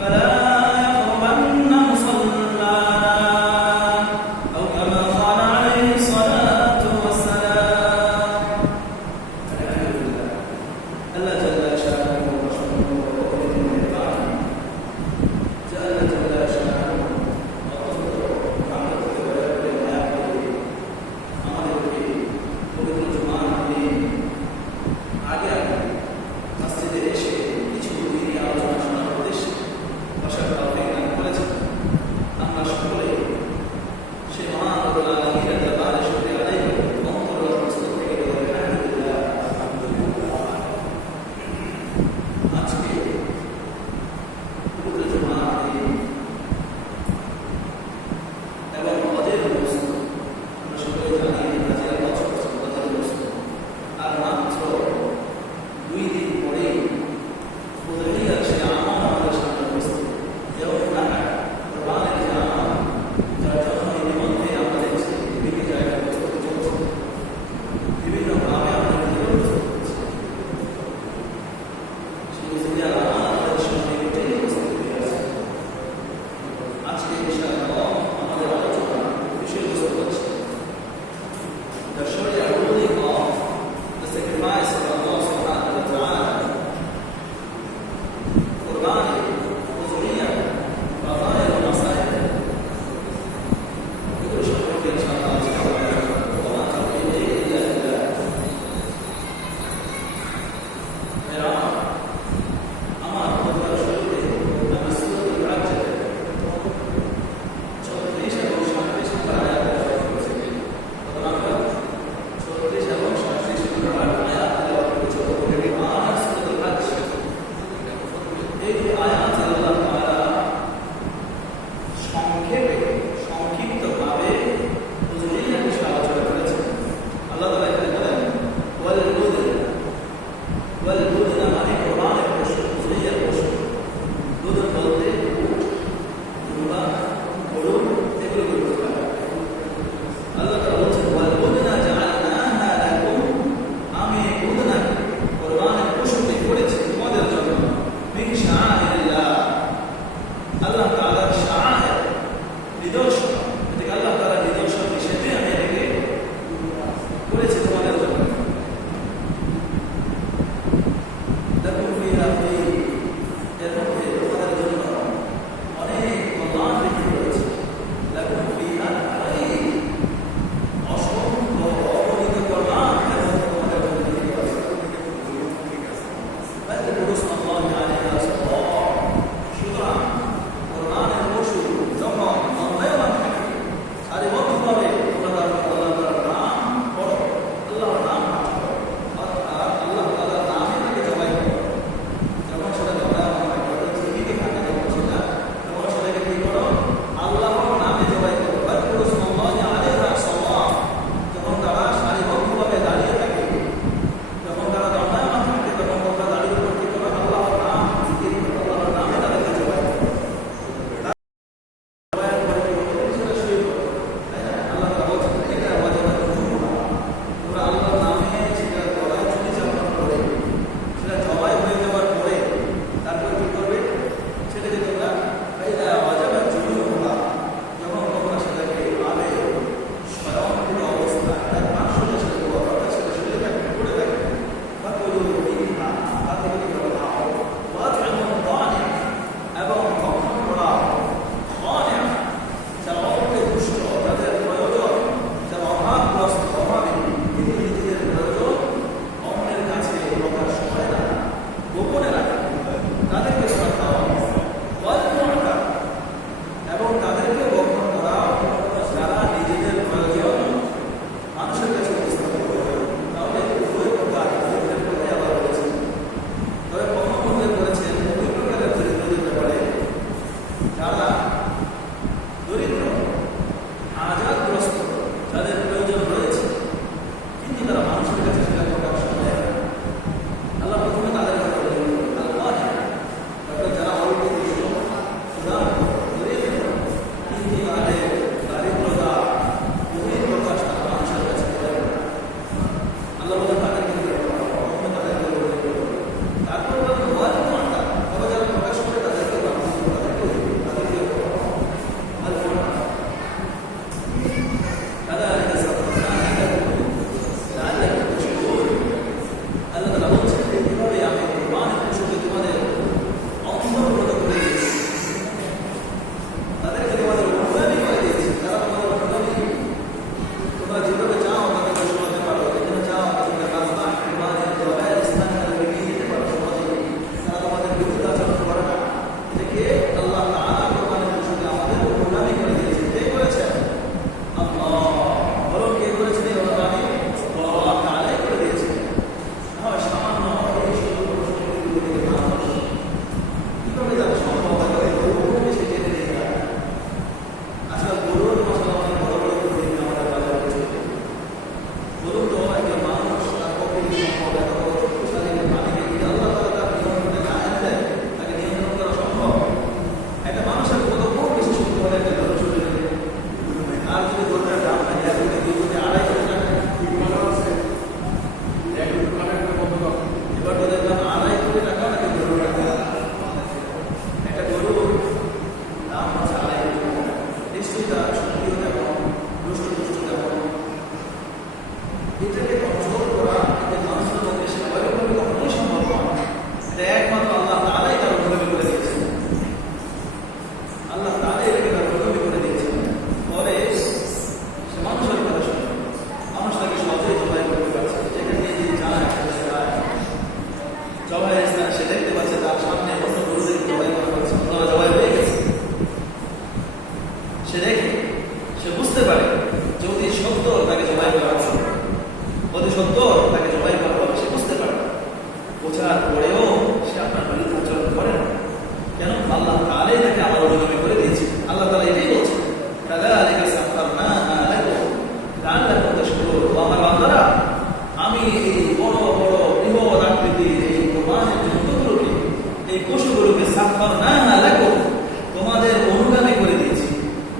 فلا يحرمن নিদর্শন, এটাকে আল্লাহ তাআলা নিদর্শন হিসেবে আমি এটাকে করেছি তোমাদের জন্য। দেখো এর মধ্যে তোমাদের জন্য অনেক কল্যাণ রেখে রয়েছে। দেখো অসংখ্য অগণিত কল্যাণ তোমাদের জন্য রেখে রয়েছে। সুতরাং কোরআনের পশু যখন অন্যায়মান থাকে সারিবদ্ধভাবে তোমরা আল্লাহ তাআলার নাম পড়ো, আল্লাহর নাম করো, অর্থাৎ আল্লাহ তাআলার নামে তাকে জবাই করো। যখন সেটা জবাইমান হয়, জীবিত থাকে যখন সেটা, তখন সেটাকে কি করো? আল্লাহর নামে জবাই করো। যখন তারা সারিবদ্ধভাবে দাঁড়িয়ে থাকে, যখন তারা দণ্ডায়মান থাকে, তখন তোমরা দাঁড়িয়ে উপর কি করো? আল্লাহর নাম জিকির করো, আল্লাহর নামে তাদেরকে জবাই করো।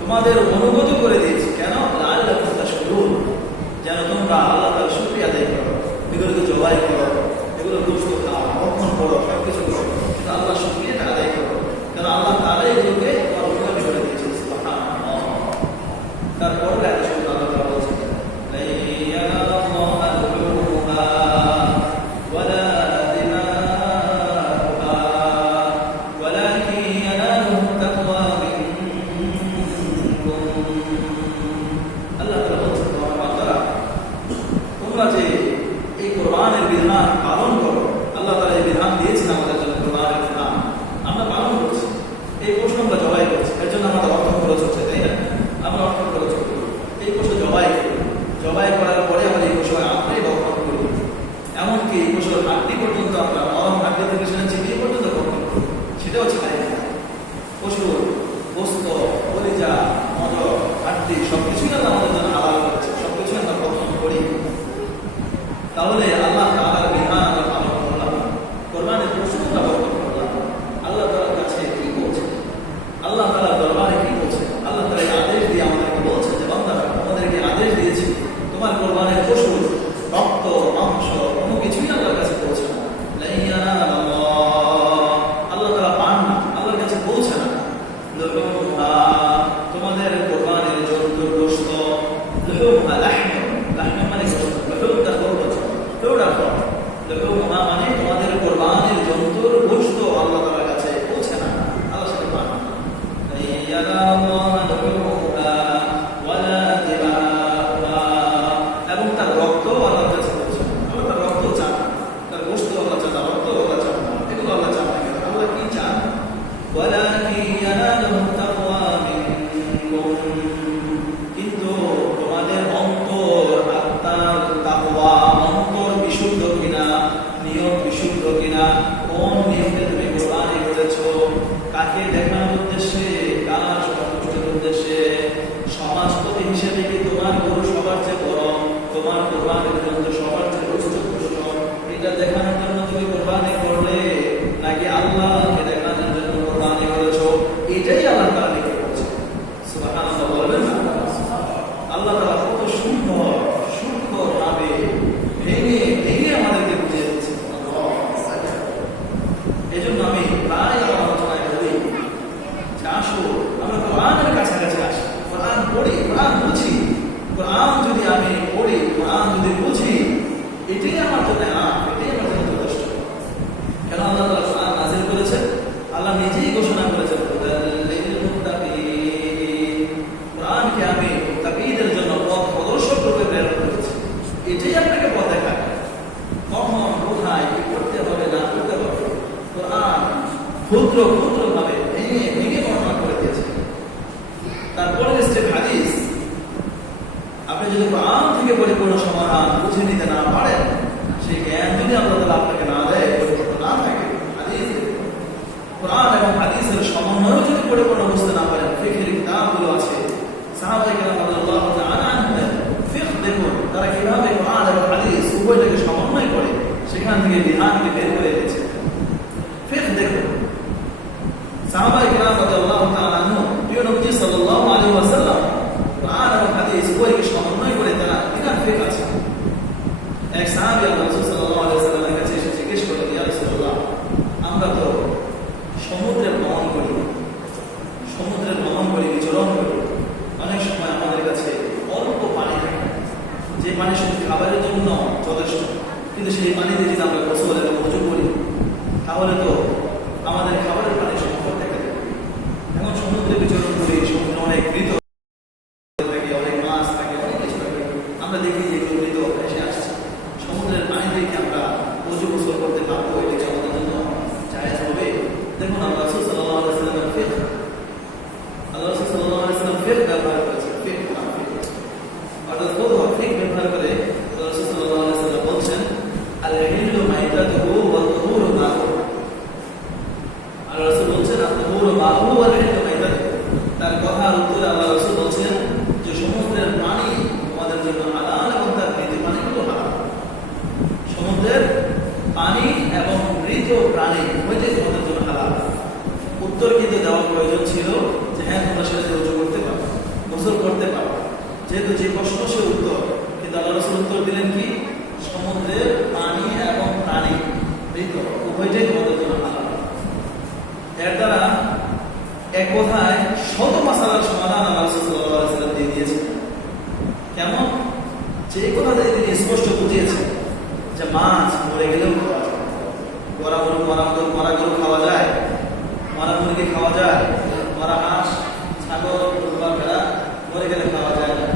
তোমাদের অনুগত করে দিয়েছি। কেন? লাআল্লাকুম তাশকুরুন, যেন তোমরা আল্লাহ তাআলার শুকরিয়া আদায় করো, এগুলোকে জবাই করো, এগুলো গোশত খাও, ভক্ষণ করো, সবকিছু করো, কিন্তু আল্লাহর শুকরিয়াটা আদায় করো, কেন আল্লাহ তাআলা এগুলোকে তোমার অনুগত করে দিয়েছে। সুবহানাল্লাহ। কলিজা, মটর, হাড্ডি সবকিছুই আল্লাহ আমাদের জন্য হালাল করেছে, সবকিছু আমরা পছন্দ করি। তাহলে আল্লাহ তাআলার বিধান আমরা পালন করলাম, কোরবানির পশু আমরা বর্তন করলাম, আল্লাহ তাআলার কাছে কি বলছে, আল্লাহ তাআলার দরবারে কি বলছে? আল্লাহ তাআলা এই আদেশ দিয়ে আমাদেরকে বলছে যে বান্দারা, আমাদেরকে আদেশ দিয়েছি তোমার কোরবানির পশু রক্ত, মাংস কোনো কিছুই আল্লাহর কাছে পৌঁছে না। আল্লাহ তাআলা পান না, আল্লাহর কাছে পৌঁছে না। তোমাদের কোরবানির জন্তুর গোশত, মানে তোমাদের কোরবানির জন্তুর গোশত আল্লাহ তাআলার কাছে পৌঁছে না, আল্লাহর সাথে পান না। এবং তার রক্ত আল্লাহর কাছে পৌঁছে না, আল্লাহ তার রক্ত চান, তার গোশত আল্লাহ চান, তার রক্ত আল্লাহ চান না, এগুলো আল্লাহ চান না। আল্লাহ কি চান? কিন্তু তোমাদের অন্তর, আত্মার তাকওয়া, অন্তর বিশুদ্ধ কিনা, নিয়ম বিশুদ্ধ কিনা, কোন নিয়মে তুমি কোরবানি করেছো, কাকে দেখানোর উদ্দেশ্যে, কার সন্তুষ্টির উদ্দেশ্যে, সমাজপতি হিসেবে কি তোমার গরু সবার চেয়ে বড়, তোমার কোরবানির জন্য সবার চেয়ে উচ্চপুষ্ট, এটা দেখানোর জন্য তুমি কোরবানি করলে নাকি আল্লাহকে দেখানোর জন্য কোরবানি করেছো? এটাই আল্লাহ তাআলা লিখে বলছে। সুবহানাল্লাহ বলবেন না? আল্লাহ তাআলা কত সুন্দর সূক্ষ্মভাবে ভেঙে ভেঙে আমাদেরকে বুঝিয়ে দিচ্ছে। এই জন্য আমি প্রায় আমার আলোচনায় বলি যে আসো আমরা কোরআনের কাছাকাছি আসি, কোরআন পড়ি, কোরআন বুঝি। কোরআন যদি আমি পড়ি, কোরআন যদি বুঝি, এটাই আমার জন্য এটাই আমার জন্য যথেষ্ট। কেন আল্লাহ তাআলা কোরআন নাযিল করেছেন? আল্লাহ নিজেই ঘোষণা করেছেন কোরআনকে আমি মুত্তাকীদের জন্য পথ প্রদর্শক রূপে প্রেরণ করেছি। এটাই আপনাকে পথ দেখায় কখন, কোথায়, কি করতে হবে না করতে হবে। কোরআন ক্ষুদ্র ক্ষুদ্র ভাবে ভেঙে ভেঙে বর্ণনা করে দিয়েছে। তারপরে এসছে হাদিস। আপনি যদি কোরআন থেকে পরিপূর্ণ সমাধান বুঝে নিতে না পারেন, সেই জ্ঞান যদি আল্লাহ তাআলা আপনাকে না দেয়, পরিপূর্ণ না থাকে, হাদিস, কোরআন এবং হাদিসের সমন্বয় যদি পরিপূর্ণ বুঝতে না পারেন, ফিকহের কিতাবগুলো আছে, সাহাবায়ে কেরাম রাদিয়াল্লাহু তাআলা আনহুম ফিকহ দেখুন তারা কিভাবে কোরআন এবং হাদিস উভয়টাকে সমন্বয় করে সেখান থেকে বিধানকে বের করে দিয়েছে। ফিকহ দেখুন সাহাবায়ে কেরাম রাদিয়াল্লাহু তাআলা আনহুম নবী সাল্লাল্লাহু আলাইহি ওয়াসাল্লাম কোরআন এবং হাদিস উভয়কে সমন্বয় করে তারা বিধান ফিকহ আছে। এক সাহাবী রাসূল সাল্লাল্লাহু আলাইহি ওয়াসাল্লামের কাছে এসে জিজ্ঞেস করলেন, ইয়া রাসূলুল্লাহ, আমরা তো সমুদ্রের ভ্রমণ করি, বিচরণ করি, অনেক সময় আমাদের কাছে অল্প পানি থাকে, যে পানি শুধু খাবারের জন্য যথেষ্ট, কিন্তু সেই পানিতে যদি আমরা গোসল এবং ওযু করি তাহলে তো আমাদের খাবারের পানি সংকট দেখা যাবে। এখন সমুদ্রে বিচরণ করি, সমুদ্রে অনেক মৃত থাকে, অনেক মাছ থাকে, অনেক কিছু থাকে, আমরা দেখি যে এগুলো মৃত এসে আসছে। সমুদ্রের পানি দেখে আমরা ওযু গোসল করতে পারবো, এটা আমাদের জন্য জায়েজ হবে? দেখুন আল্লাহ রাসূল সাল্লাল্লাহু আলাইহি ওয়াসাল্লামের ফিকহ, আল্লাহ রাসূল সাল্লাল্লাহু আলাইহি ওয়াসাল্লাম ফিকহ ব্যবহার করেছেন। ফিকহ অর্থাৎ ফিকহ ব্যবহার করে আল্লাহ রাসূল সাল্লাল্লাহু আলাইহি ওয়াসাল্লাম বলছেন, আল হিল্লু মাইতাতুহু ওয়া তুহুরু মাহু। আল্লাহ রাসূল বলছেন আত-তুহুরু মাহু ওয়াল হিল্লু মাইতাতুহু। তার কথার উত্তরে আল্লাহ রাসূল বলছেন যে সমুদ্রের পানি তোমাদের জন্য হালাল এবং তার মৃত পানিগুলো হালাল। সমুদ্রের পানি এবং মৃত প্রাণী উভয়টাই তোমাদের জন্য হালাল। উত্তর কিন্তু দেওয়ার প্রয়োজন ছিল যে হ্যাঁ তোমরা সেটাতে ওযু করতে পারো, গোসল করতে পারো, যেহেতু যে প্রশ্ন সে উত্তর। কিন্তু আল্লাহ রাসূল উত্তর দিলেন কি? সমুদ্রের পানি এবং প্রাণী মৃত উভয়টাই তোমাদের জন্য হালাল। এর দ্বারা এক কথায় শত মাসালার সমাধান আল্লাহ রাসূল সাল্লাল্লাহু আলাইহি ওয়াসাল্লাম দিয়ে দিয়েছেন। কেমন? যে কথাটা তিনি স্পষ্ট বুঝিয়েছেন যে মাছ মরে গেলেও খাওয়া যায়, মরা গরু খাওয়া যায়, মরা মুরগি খাওয়া যায়, মরা হাঁস, ছাগল বা ভেড়া মরে গেলে খাওয়া যায় না।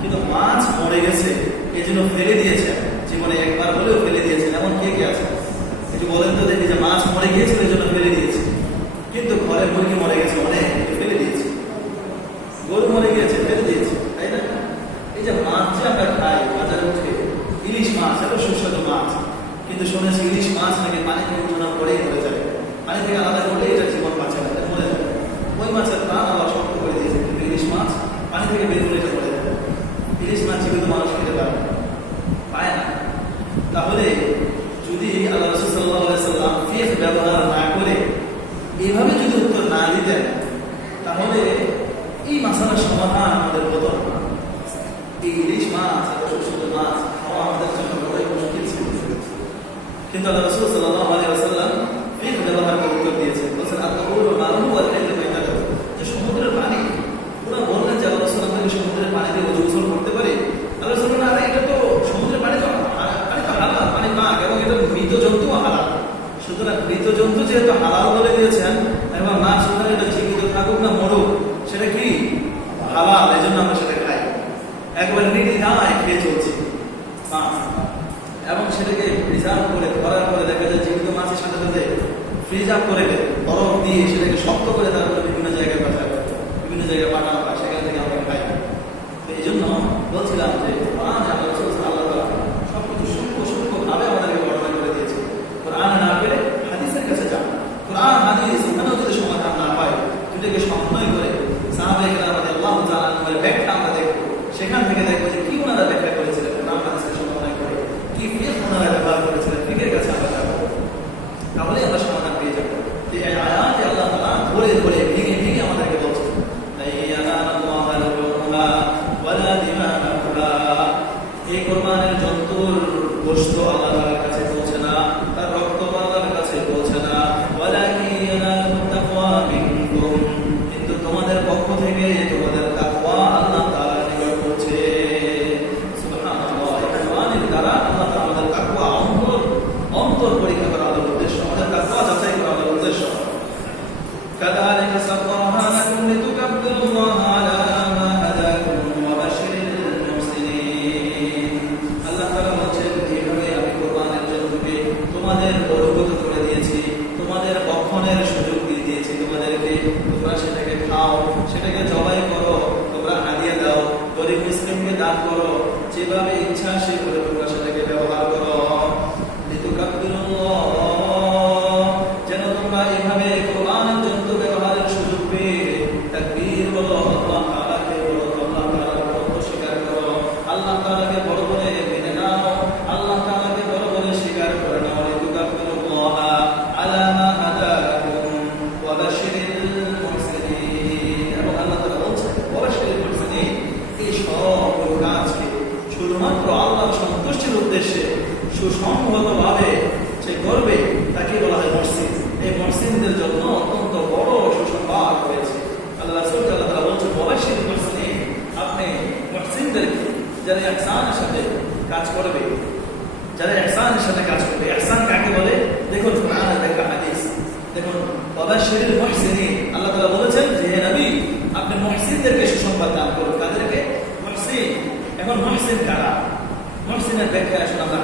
কিন্তু মাছ মরে গেছে এই জন্য ফেলে দিয়েছেন, জীবনে একবার হলেও ফেলে দিয়েছেন, এমন কে কে আছে? একটু বলেন তো দেখি যে মাছ মরে গিয়েছিল এই জন্য ফেলে দিয়েছে, কিন্তু ঘরে মুরগি মরে গেছে অনেক ফেলে দিয়েছে, গরু মরে গিয়েছে ফেলে দিয়েছে, তাই না? এই যে মাছ যে আমরা খাই বাজারে উঠে, ইলিশ মাছ এত সুস্বাদু মাছ, কিন্তু শুনেছি ইলিশ মাছ নাকি পানি পরিচালনা করেই মরে যায়, পানি থেকে আলাদা করলে এটা জীবন বাঁচে না, মরে যায়। ওই মাছের প্রাণ কিন্তু আল্লাহ রাসূল সাল্লাল্লাহু আলাইহি ওয়াসাল্লাম এই ব্যবহার করে উত্তর দিয়েছেন, বলছেন আত-তাহুরু মা'রুহু ওয়াল হিল্লু মাইতাতুহু, যে সমুদ্রের পানি, ওরা বললেন যে আল্লাহ রাসূল আমরা কি সমুদ্রের পানিতে গোসল করতে পারি? আল্লাহ রাসূল বললেন, আরে এটা তো সমুদ্রের পানি তো হালাল, পানি পাক, এবং এটা মৃত জন্তু হালাল। সুতরাং মৃত জন্তু যেহেতু হালাল বলে দিয়েছেন, এবং না সুতরাং এটা জীবিত থাকুক না মরুক, সেটা কি হালাল, এই জন্য আমরা সেটা খাই, একবার নির্দ্বিধায় খেয়ে চলছি মাছ। এবং সেটাকে প্রিজার্ভ করে করার পরে দেখা যায় জীবিত মাছের সাথে সাথে ফ্রিজ আপ করে বরফ দিয়ে সেটাকে শক্ত করে তারপরে বিভিন্ন জায়গায় পাঠায়, বিভিন্ন জায়গায় পাঠানো হয়, সেখান থেকে আমরা খাই। তো এই জন্য বলছিলাম যে আল্লাহ তাআলা সবকিছু সূক্ষ্মভাবে আমাদেরকে বর্ণনা করে দিয়েছে। কোরআন না পেলে হাদিসের কাছে যান, কোরআন হাদিস এখানেও যদি সমাধান না হয়, দুটোকে সমন্বয় করে সাহাবায়ে কেরাম রাদিয়াল্লাহু তাআলা আনহুর ব্যাখ্যা আমরা দেখব, সেখান থেকে দেখবো যে কি ওনারা ব্যাখ্যা করেছিলেন, কোরআন হাদিসকে সমন্বয় করে কি ফিকহ ওনারা ব্যবহার করেছিলেন, ফিকহের কাছে আমরা যাবো, তাহলে আমরা সমাধান পেয়ে যাবো। যে আয়াতে আল্লাহ তাআলা ধরে ধরে ভেঙে ভেঙে আমাদেরকে বলছেন, এই কোরবানের জন্তুর গোশত আল্লাহ তাআলার কাছে পৌঁছে না, তার রক্ত আল্লাহর কাছে পৌঁছে না, কিন্তু তোমাদের পক্ষ থেকে তোমাদের তাকওয়া আল্লাহ তাআলার নিকট পৌঁছে। সুবহানাল্লাহ, কোরআনের দ্বারা আল্লাহ তাআলা আমাদের তাকওয়া অন্তর পরীক্ষা করা আমাদের উদ্দেশ্য, আমাদের তাকওয়া যাচাই করা আমাদের উদ্দেশ্য। কাযালিকা সাখখারাহা লাকুম লিতুকাব্বিরুল্লাহা আলা মা হাদাকুম ওয়া বাশশিরিল মুহসিনিন। আল্লাহ তাআলা বলেন, এইভাবে আমি কোরবানের জন্যকে তোমাদের অবগত করে দিয়েছি, তোমাদের বক্ষণের সুযোগ দিয়ে দিয়েছি তোমাদেরকে, তোমরা সেটাকে খাও, সেটাকে জবাই করো, তোমরা হাদিয়া দাও, গরীব মিসকিনকে দান করো, যেভাবে ইচ্ছা সেভাবে তোমরা সেটাকে ব্যবহার করো। লিতুকাব্বিরুল্লাহ, যেন তোমরা এইভাবে কোরবানের জন্য ব্যবহারের সুযোগ পেয়ে তাকবীর বলো, আল্লাহ তাআলাকে বলো, আল্লাহ তাআলার বড় স্বীকার করো, আল্লাহ তাআলাকে বড় বলে মেনে নাও, আল্লাহ তাআলাকে বড় বলে স্বীকার করে নাও। লিতুকাব্বিরুল্লাহ আলা মা হাদাকুম ওয়া বাশশিরিল মুহসিনিন, এবং আল্লাহ তাআলা বলছেন ওয়া বাশশিরিল মুহসিনিন, এই সব কাজকে শুধুমাত্র আল্লাহর সন্তুষ্টির উদ্দেশ্যে সুসংহতভাবে সে করবে, তাকে বলা হয় মুহসিন। এই মুহসিনদের জন্য অত্যন্ত বড় সুসংবাদ রয়েছে। আল্লাহ রাসূল সাল্লাল্লাহু আলাইহি ওয়াসাল্লাম বলছেন ওয়া বাশশিরিল মুহসিনিন, আপনি মুহসিনদেরকে, যারা ইহসানের সাথে কাজ করবে, যারা ইহসানের সাথে কাজ করবে, ইহসান কাকে বলে দেখুন কোরআনের ব্যাখ্যা হাদিস দেখুন। ওয়া বাশশিরিল মুহসিনিন, আল্লাহ তাআলা বলেছেন যে হে নবী আপনি মুহসিনদেরকে সুসংবাদ দান করুন। তাদেরকে মুহসিন, এখন মুহসিন কারা? মুহসিনের ব্যাখ্যা আসলে আমরা